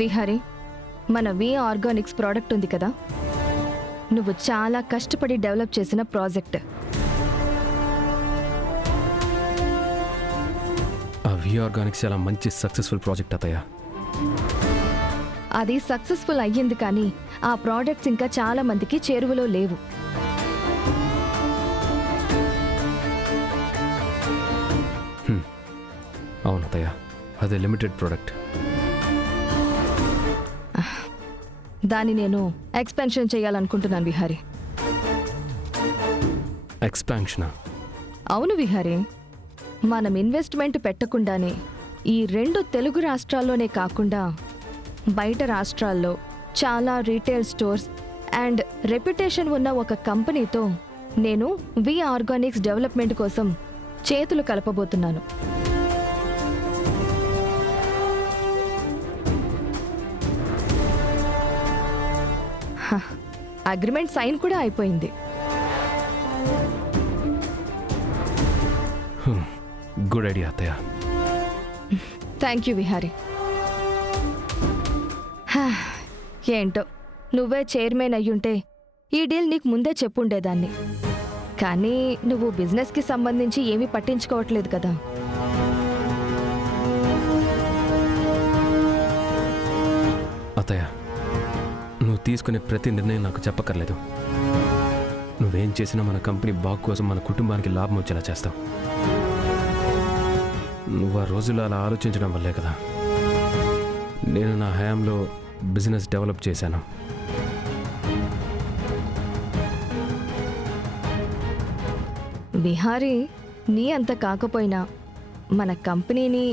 విహారీ, మన వి Organics product ఉంది కదా, నువ్వు చాలా కష్టపడి డెవలప్ చేసిన ప్రాజెక్ట్. ఆ వి ఆర్గానిక్స్ చాలా మంచి సక్సెస్ఫుల్ ప్రాజెక్ట్ అత్తయ్య. అది సక్సెస్ఫుల్ అయ్యింది, కానీ ఆ ప్రోడక్ట్స్ ఇంకా చాలా మందికి చేరువలో లేవు. అవును అత్తయ్య, అదే లిమిటెడ్ ప్రోడక్ట్. దాన్ని నేను ఎక్స్పెన్షన్ చేయాలనుకుంటున్నాను విహారీ. ఎక్స్పాన్షనా? అవును విహారీ, మనం ఇన్వెస్ట్మెంట్ పెట్టకుండానే ఈ 2 తెలుగు రాష్ట్రాల్లోనే కాకుండా బయట రాష్ట్రాల్లో చాలా రీటైల్ స్టోర్స్ అండ్ రెప్యుటేషన్ ఉన్న ఒక కంపెనీతో నేను వి ఆర్గానిక్స్ డెవలప్మెంట్ కోసం చేతులు కలపబోతున్నాను. అగ్రిమెంట్ సైన్ కూడా అయిపోయింది. గుడ్ ఐడియా అత్తయ్య. Thank you Vihari. ఏంటో, నువ్వే చైర్మన్ అయ్యుంటే ఈ డీల్ నీకు ముందే చెప్పుండేదాన్ని. కానీ నువ్వు బిజినెస్కి సంబంధించి ఏమీ పట్టించుకోవట్లేదు కదా. అత్తయ్య, నువ్వు తీసుకునే ప్రతి నిర్ణయం నాకు చెప్పక్కర్లేదు. నువ్వేం చేసినా మన కంపెనీ బాగు కోసం, మన కుటుంబానికి లాభం వచ్చేలా చేస్తావు. నువ్వు ఆ రోజుల్లో అలా ఆలోచించడం వల్లే కదా నేను నా హయాంలో బిజినెస్ డెవలప్ చేశాను. విహారీ, నీ అంత కాకపోయినా మన కంపెనీని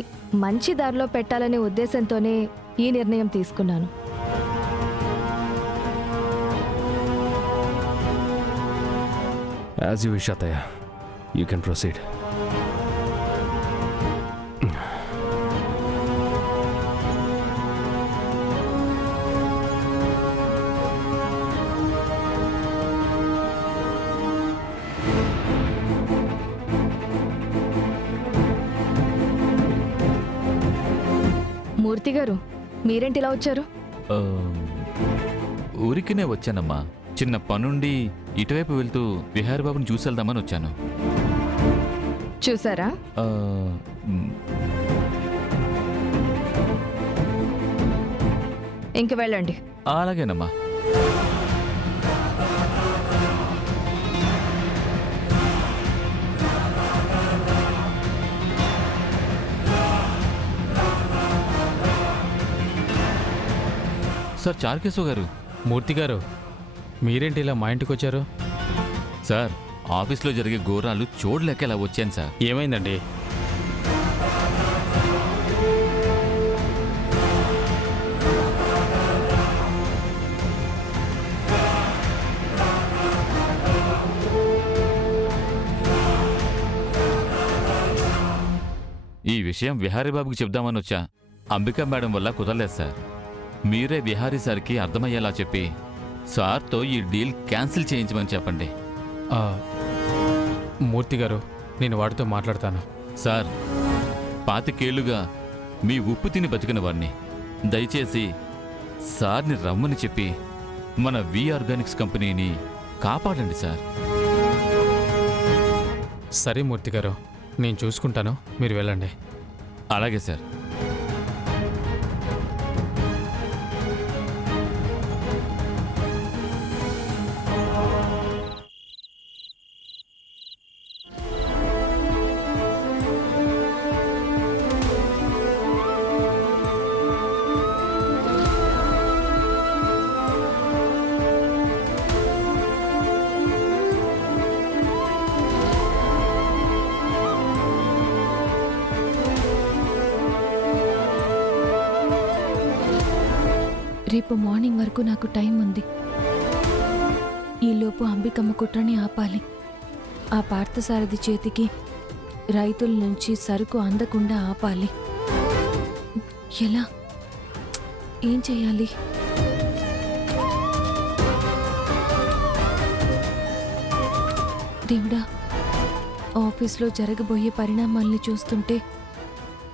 మంచి దారిలో పెట్టాలనే ఉద్దేశంతోనే ఈ నిర్ణయం తీసుకున్నాను. యాజ్ యూ విష్ అత్తయ్య, యూ కెన్ ప్రొసీడ్. మూర్తి గారు, మీరేంటి ఇలా వచ్చారు? ఊరికినే వచ్చానమ్మా. చిన్న పనుండి ఇటువైపు వెళ్తూ విహారీ బాబుని చూసి వెళ్దామని వచ్చాను. చూసారా? ఇంక వెళ్ళండి. అలాగేనమ్మా. సార్ చార్కేశవ్ గారు. మూర్తి గారు, మీరేంటి ఇలా మా ఇంటికి వచ్చారు? సార్, ఆఫీస్లో జరిగే ఘోరాలు చూడలేక ఇలా వచ్చాను సార్. ఏమైందండి? ఈ విషయం విహారీ బాబుకి చెప్దామని వచ్చా. అంబికా మేడం వల్ల కుదరలేదు సార్. మీరే విహారీ సార్కి అర్థమయ్యేలా చెప్పి సార్తో ఈ డీల్ క్యాన్సిల్ చేయించమని చెప్పండి. మూర్తి గారు, నేను వాడితో మాట్లాడతాను. సార్, 25 ఏళ్లుగా మీ ఉప్పు తిని బతికిన వాడిని. దయచేసి సార్ని రమ్మని చెప్పి మన వి ఆర్గానిక్స్ కంపెనీని కాపాడండి సార్. సరే మూర్తి గారు, నేను చూసుకుంటాను, మీరు వెళ్ళండి. అలాగే సార్. రేపు మార్నింగ్ వరకు నాకు టైం ఉంది. ఈలోపు అంబికమ్మ కుట్రని ఆపాలి. ఆ పార్థసారథి చేతికి రైతుల నుంచి సరుకు అందకుండా ఆపాలి. ఎలా? ఏం చేయాలి? దేవుడా, ఆఫీస్లో జరగబోయే పరిణామాల్ని చూస్తుంటే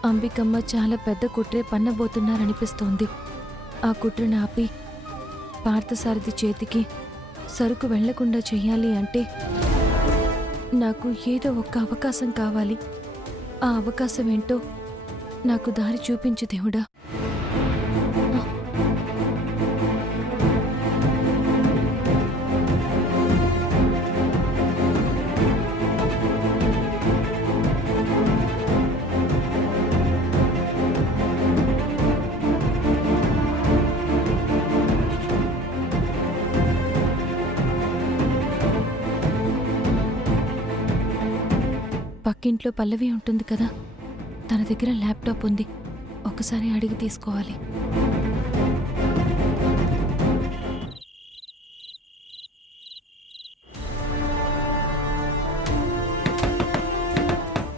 అంబికమ్మ చాలా పెద్ద కుట్రే పన్నబోతున్నారనిపిస్తోంది. ఆ కుట్రను ఆపి పార్థసారథి చేతికి సరుకు వెళ్లకుండా చెయ్యాలి అంటే నాకు ఏదో ఒక్క అవకాశం కావాలి. ఆ అవకాశం ఏంటో నాకు దారి చూపించు దేవుడా. పక్కింట్లో పల్లవి ఉంటుంది కదా, తన దగ్గర ల్యాప్టాప్ ఉంది. ఒకసారి అడిగి తీసుకోవాలి.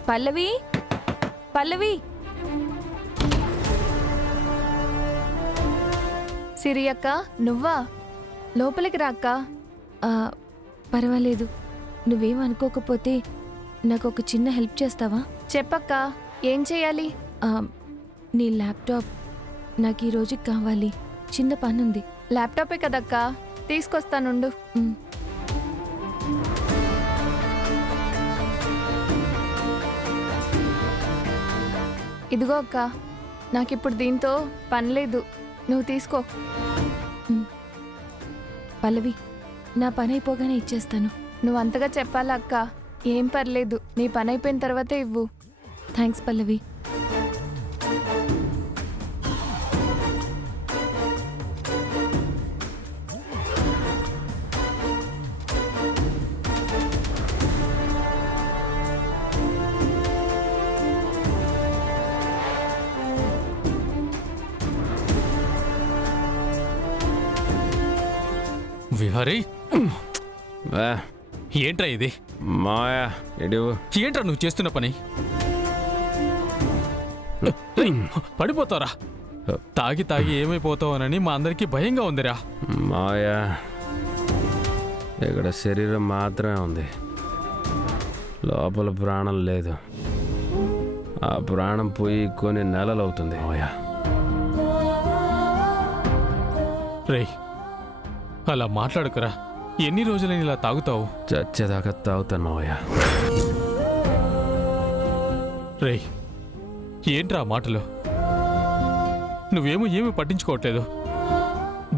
పల్లవి, పల్లవి. సిరి అక్క, నువ్వా? లోపలికి రా అక్క. పర్వాలేదు, నువ్వేం అనుకోకపోతే నాకు ఒక చిన్న హెల్ప్ చేస్తావా? చెప్పక్క, ఏం చేయాలి? నీ ల్యాప్టాప్ నాకు ఈ రోజుకి కావాలి. చిన్న పనుంది. ల్యాప్టాపే కదక్క, తీసుకొస్తానుండు. ఉమ్. ఇదిగో అక్క, నాకిప్పుడు దీంతో పని లేదు, నువ్వు తీసుకో. పల్లవి, నా పని అయిపోగానే ఇచ్చేస్తాను. నువ్వు అంతగా చెప్పాలా అక్క? ఏం పర్లేదు, నీ పని అయిపోయిన తర్వాతే ఇవ్వు. థ్యాంక్స్ పల్లవి. విహారీ, ఏ, ఏంట్రా ఇది? మాయా ఎడివు. ఏంట్రా నువ్వు చేస్తున్న పని? రేయ్, పడిపోతారా? తాగి తాగి ఏమైపోతావోనని మా అందరికీ భయంగా ఉందిరా. మాయా, ఇక్కడ శరీరం మాత్రమే ఉంది, లోపల ప్రాణం లేదు. ఆ ప్రాణం పోయి కొన్ని నెలలు అవుతుంది మాయా. రేయ్, అలా మాట్లాడుకురా. ఎన్ని రోజులని ఇలా తాగుతావు? చచ్చేదాకా తాగుతాను మావయ్య. రేయ్, ఏంట్రా ఆ మాటలు? నువ్వేమో ఏమీ పట్టించుకోవట్లేదు.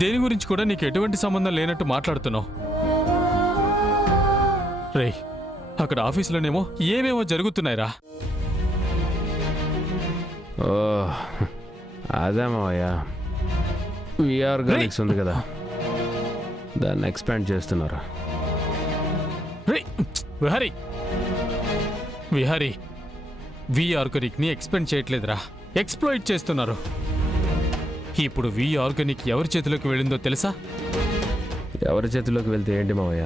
దేని గురించి కూడా నీకు ఎటువంటి సంబంధం లేనట్టు మాట్లాడుతున్నావు. రేయ్, అక్కడ ఆఫీసులోనేమో ఏమేమో జరుగుతున్నాయిరా. ఓ అదే మావయ్య, విఆర్గానిక్స్ ఉంది కదా, దాన్ని ఎక్స్పాండ్ చేస్తున్నారు. రేయ్ విహారీ, విహారీ, వి ఆర్గానిక్ ని ఎక్స్పెండ్ చేయట్లేదురా, ఎక్స్ప్లోయిట్ చేస్తున్నారు. ఇప్పుడు వి ఆర్గానిక్ ఎవరి చేతిలోకి వెళ్ళిందో తెలుసా? ఎవరి చేతిలోకి వెళ్తే ఏంటి మావయ్య?